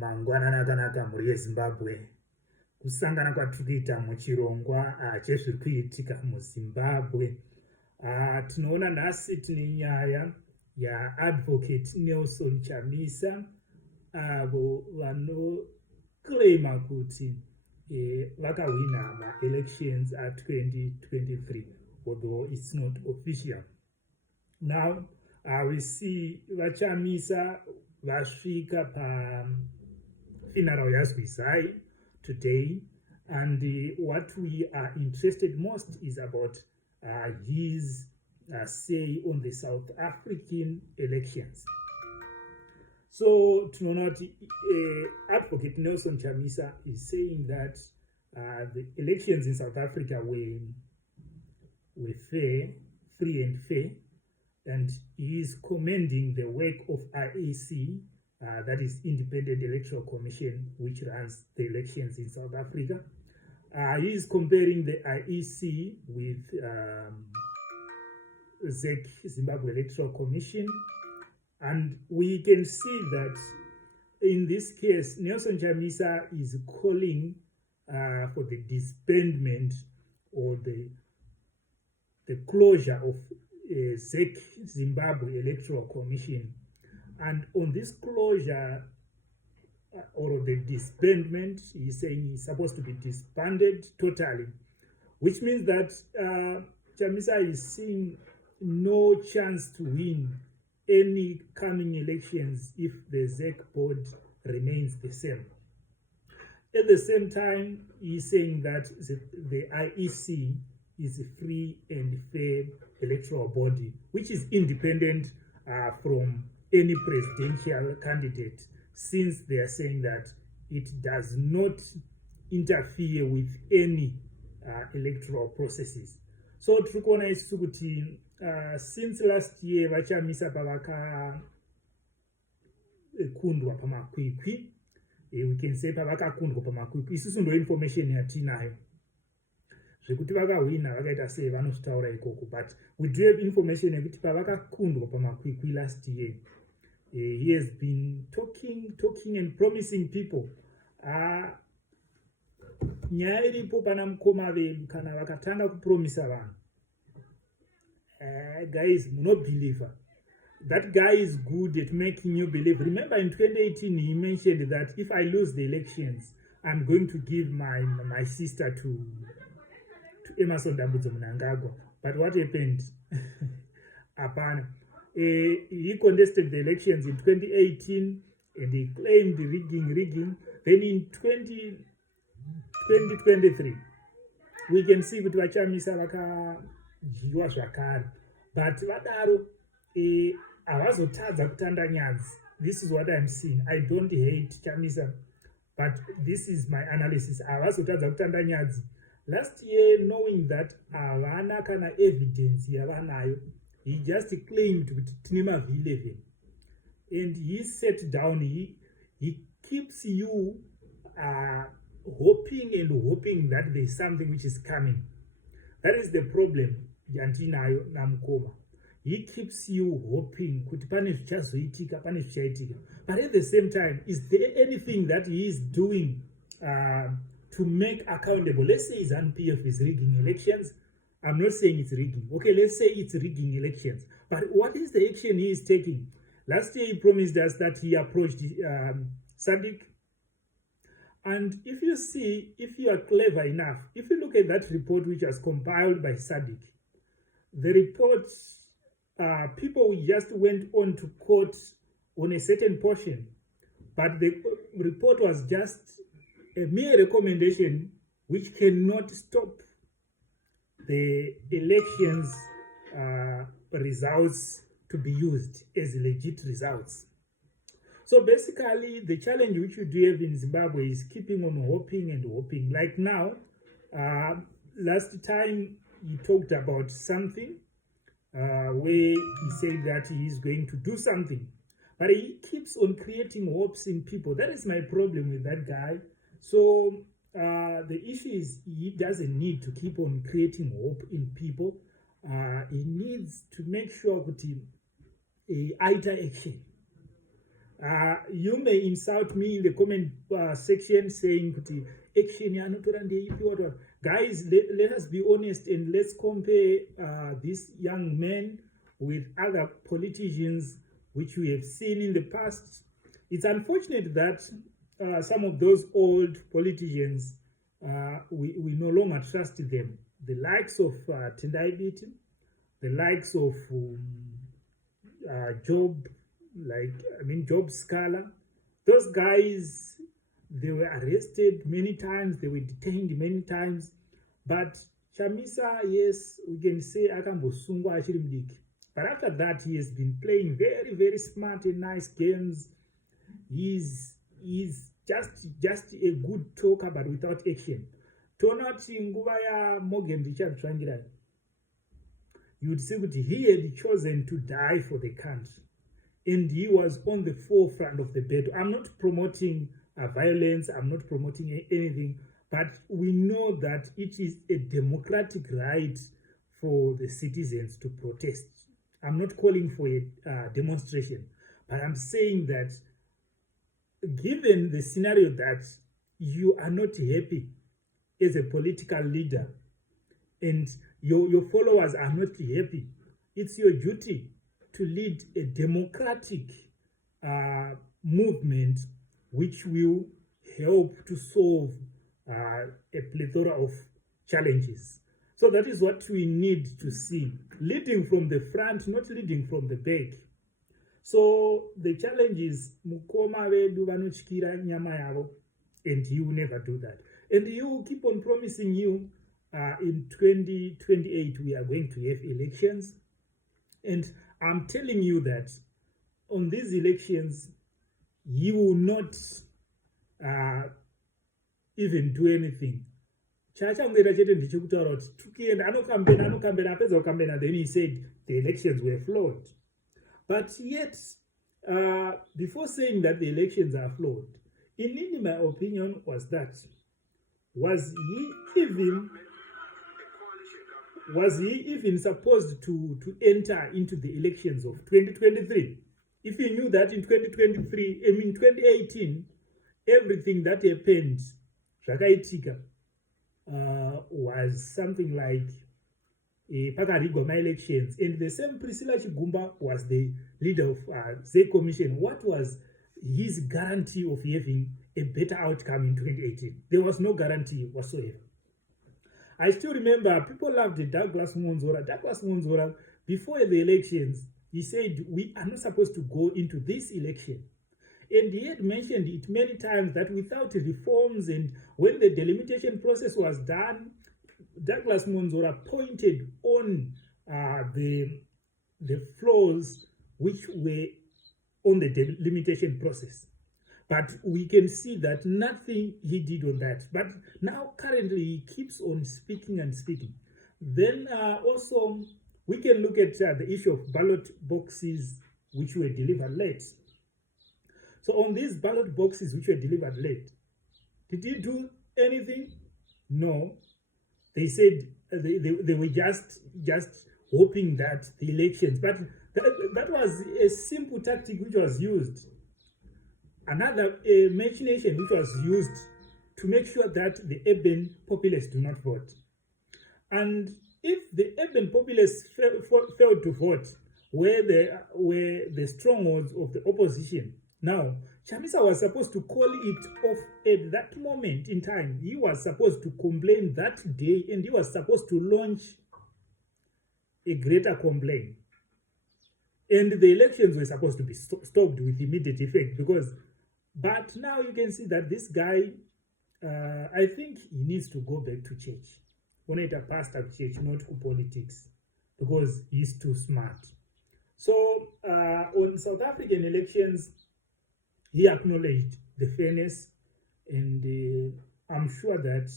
Mangwanana akanaka mhuri yeZimbabwe. Kusangana kwatikuita muchirongwa chezviri kuitika muZimbabwe. Tinoona nhasi tine nyaya yaadvocate Nelson Chamisa avo vanoclaima kuti vakawina ma-elections a2023, although it's not official. Now, we see vaChamisa vasvika pafuneral yaZwizai today, and what we are interested most is about his say on the South African elections. So, Advocate Nelson Chamisa is saying that the elections in South Africa were fair, free and fair, and he is commending the work of IEC, that is Independent Electoral Commission, which runs the elections in South Africa. He is comparing the IEC with ZEC, Zimbabwe Electoral Commission, and we can see that in this case, Nelson Chamisa is calling for the disbandment or the closure of ZEC, Zimbabwe Electoral Commission. And on this closure or the disbandment, he's saying it's supposed to be disbanded totally, which means that Chamisa is seeing no chance to win any coming elections if the ZEC board remains the same. At the same time, he's saying that the IEC is a free and fair electoral body, which is independent from any presidential candidate, since they are saying that it does not interfere with any electoral processes. So Trukona is kuti since last year vaChamisa pavaka kundwa pamakwikwi, we can say pavakakundwa pamakwikwi, isisu ndo information yatinayo zvekuti vakawina vakaita sei vanotaura ikoko, but we do have information yekuti pavakakundwa pamakwikwi last year, he has been talking and promising people. Nyaya iripo pana mukoma venyu kana vakatanga kupromisa vanhu, guys, not believer. That guy is good at making you believe. Remember in 2018 he mentioned that if I lose the elections, I'm going to give my sister to Mnangagwa. But what happened? He contested the elections in 2018 and he claimed rigging. Then in 2023, we can see that vaChamisa vakajiwa zvakare, but vadaro havazotadza kutanda nyadzi. This is what I'm seeing. I don't hate Chamisa, but this is my analysis. Havazotadza kutanda nyadzi. Last year, knowing that havana kana evidence yavanayo, he just claimed kuti tine mav11, and he sat down. He keeps you hoping that there's something which is coming. That is the problem yandinayo namukoma. He keeps you hoping kuti pane zvichazoitika, pane zvichaitika. But at the same time, is there anything that he is doing to make accountable? Let's say his NPF is rigging elections. I'm not saying it's rigging. Okay, let's say it's rigging elections. But what is the action he is taking? Last year he promised us that he approached SADC. And if you see, if you are clever enough, if you look at that report which was compiled by SADC, the report, people just went on to quote on a certain portion, but the report was just a mere recommendation which cannot stop the elections results to be used as legit results. So basically, the challenge which we do have in Zimbabwe is keeping on hoping and hoping. Like now, last time he talked about something where he said that he is going to do something, but he keeps on creating hopes in people. That is my problem with that guy. So the issue is he doesn't need to keep on creating hope in people. He needs to make sure that he aita action. You may insult me in the comment section saying, action, what. Guys, let us be honest and let's compare this young man with other politicians which we have seen in the past. It's unfortunate that some of those old politicians, we no longer trust them. The likes of Biti, the likes of Job Sikhala, those guys, they were arrested many times, they were detained many times, but Chamisa, yes, we can say akambosungwa achiri mudiki. But after that, he has been playing very, very smart and nice games. He's just a good talker, but without action. Tonati nguva ya Morgan Richard Trangirai, you would say that he had chosen to die for the country. And he was on the forefront of the battle. I'm not promoting violence. I'm not promoting anything. But we know that it is a democratic right for the citizens to protest. I'm not calling for a demonstration. But I'm saying that given the scenario that you are not happy as a political leader and your followers are not happy, it's your duty to lead a democratic movement which will help to solve a plethora of challenges. So that is what we need to see. Leading from the front, not leading from the back. So the challenge is mukoma vedu vanotyira nyama yavo, and you will never do that. And you keep on promising you in 2028 we are going to have elections. And I'm telling you that on these elections, you will not even do anything. Then he said the elections were flawed. But yet, before saying that the elections are flawed, in my opinion was that, was he even supposed to enter into the elections of 2023? If he knew that in 2018, everything that happened, was something like Pakarigoma elections, and the same Priscilla Chigumba was the leader of ZEC Commission. What was his guarantee of having a better outcome in 2018? There was no guarantee whatsoever. I still remember people loved Douglas Mwonzora. Douglas Mwonzora, before the elections, he said, we are not supposed to go into this election. And he had mentioned it many times that without reforms and when the delimitation process was done, Douglas Mwonzora pointed on the flaws which were on the delimitation process. But we can see that nothing he did on that. But now currently he keeps on speaking and speaking. Then also we can look at the issue of ballot boxes which were delivered late. So on these ballot boxes which were delivered late, did he do anything? No. They said they were just hoping that the elections, but that was a simple tactic which was used. Another machination which was used to make sure that the urban populace do not vote. And if the urban populace failed to vote, where the strongholds of the opposition. Now, Chamisa was supposed to call it off at that moment in time. He was supposed to complain that day, and he was supposed to launch a greater complaint. And the elections were supposed to be stopped with immediate effect but now you can see that this guy, I think he needs to go back to church. When it a pastor church, not to politics, because he's too smart. So on South African elections, he acknowledged the fairness, and I'm sure that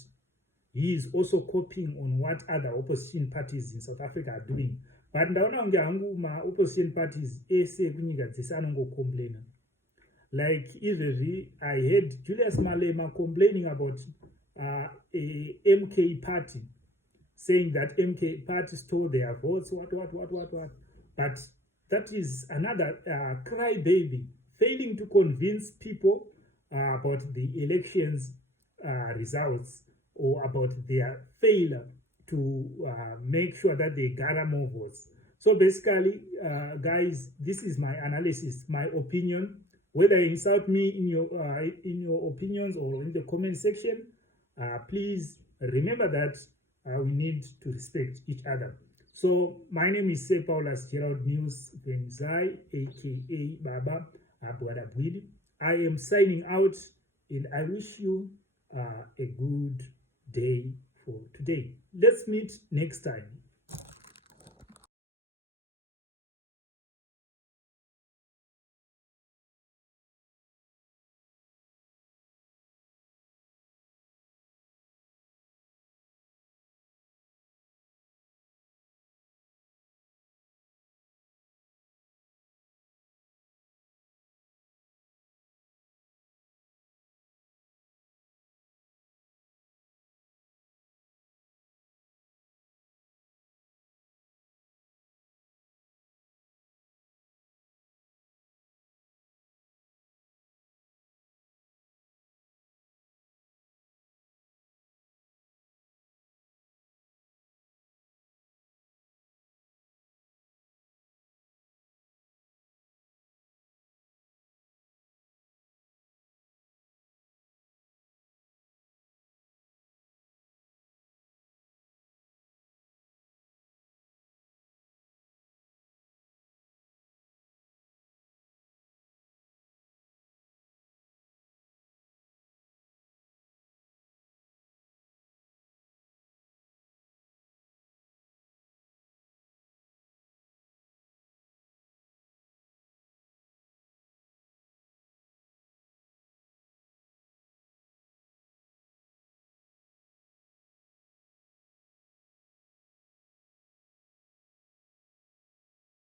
he is also copying on what other opposition parties in South Africa are doing. But ndaona unge hangu ma opposition parties ese kunyika dzisanongo complain. Like either I heard Julius Malema complaining about a MK party, saying that MK party stole their votes, what. But that is another crybaby failing to convince people about the elections results, or about their failure to make sure that they gather more votes. So basically, guys, this is my analysis, my opinion. Whether you insult me in your opinions or in the comment section, please remember that we need to respect each other. So my name is Sir Paulus Gerald News Benzai, aka Baba Abwada Biti. I am signing out, and I wish you a good day for today. Let's meet next time.